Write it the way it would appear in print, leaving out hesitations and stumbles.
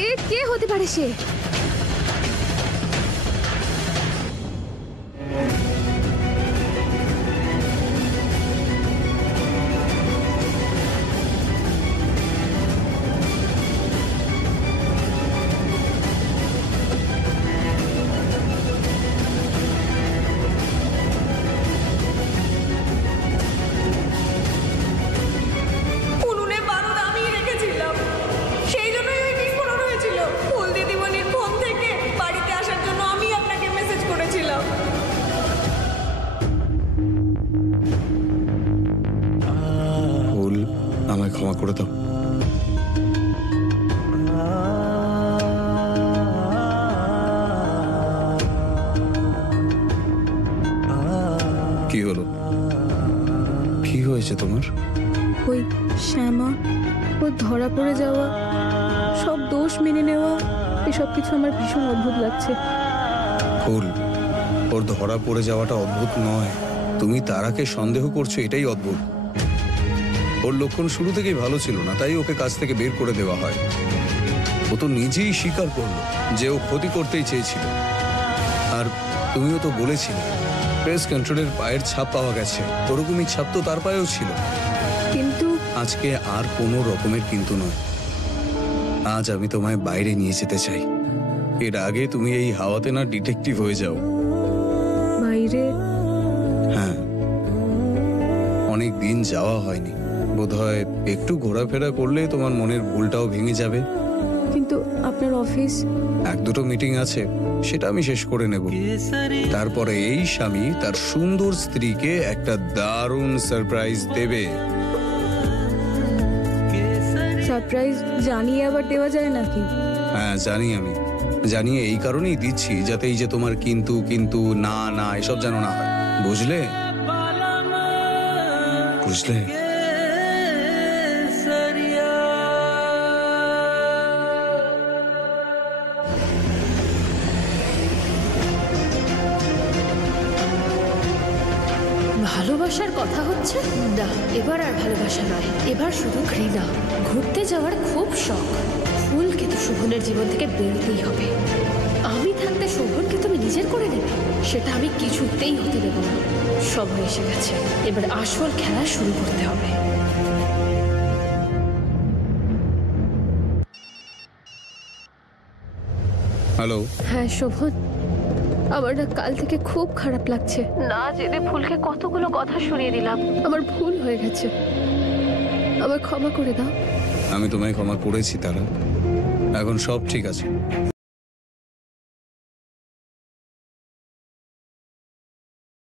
কে কে হতে পারে সে? আমায় ক্ষমা করে দাও। কি হলো? কি হয়েছে তোমার? ওই শ্যামা, ওর ধরা পড়ে যাওয়া, সব দোষ মেনে নেওয়া, এসব কিছু আমার ভীষণ অদ্ভুত লাগছে। ফুল, ওর ধরা পড়ে যাওয়াটা অদ্ভুত নয়, তুমি তারাকে সন্দেহ করছো এটাই অদ্ভুত। ওর লক্ষণ শুরু থেকেই ভালো ছিল না, তাই ওকে কাজ থেকে বের করে দেওয়া হয়। ও তো নিজেই স্বীকার করলো যে ও ক্ষতি করতেই চেয়েছিল। আর তুমিও তো বলেছিলে প্রেস কন্ট্রোলের পায়ের ছাপ পাওয়া গেছে, ওরকমই ছাপ তো তার পায়েও ছিল। কিন্তু আজকে আর কোনো রকমের কিন্তু নয়। আজ আমি তোমায় বাইরে নিয়ে যেতে চাই। এর আগে তুমি এই হাওয়াতে না ডিটেকটিভ হয়ে যাও। বাইরে? হ্যাঁ, অনেক দিন যাওয়া হয়নি, বোধহয় একটু ঘোরাফেরা করলে তোমার মনের ভুলটাও ভেঙে যাবে। কিন্তু আপনার অফিস? এক দুটো মিটিং আছে, সেটা আমি শেষ করে নেব। তারপরে এই স্বামী তার সুন্দর স্ত্রীকে একটা দারুণ সারপ্রাইজ দেবে। সারপ্রাইজ জানিয়ে আবার দেওয়া যায় নাকি? হ্যাঁ জানি, আমি জানিয়ে এই কারণেই দিচ্ছি যাতে এই যে তোমার কিন্তু কিন্তু না না এসব যেন না হয়, বুঝলে? বুঝলে? ভালোবাসার কথা হচ্ছে না, এবার আর ভালোবাসা নয়, এবার শুধু ঘৃণা। ঘুরতে যাওয়ার খুব শখ, ফুলকে তো শোভনের জীবন থেকে বেরোতেই হবে। আমি থাকতে শোভনকে তুমি নিজের করে নেবে, সেটা আমি কিছুতেই হতে দেব না। সময় এসে গেছে, এবার আসল খেলা শুরু করতে হবে। হ্যালো। হ্যাঁ শোভন, আমার না কাল থেকে খুব খারাপ লাগছে। না জেনে ফুলকে কতগুলো কথা শুনিয়ে দিলাম, আমার ভুল হয়ে গেছে, আমায় ক্ষমা করে দাও। আমি তোমায় ক্ষমা করেছি তারা, এখন সব ঠিক আছে।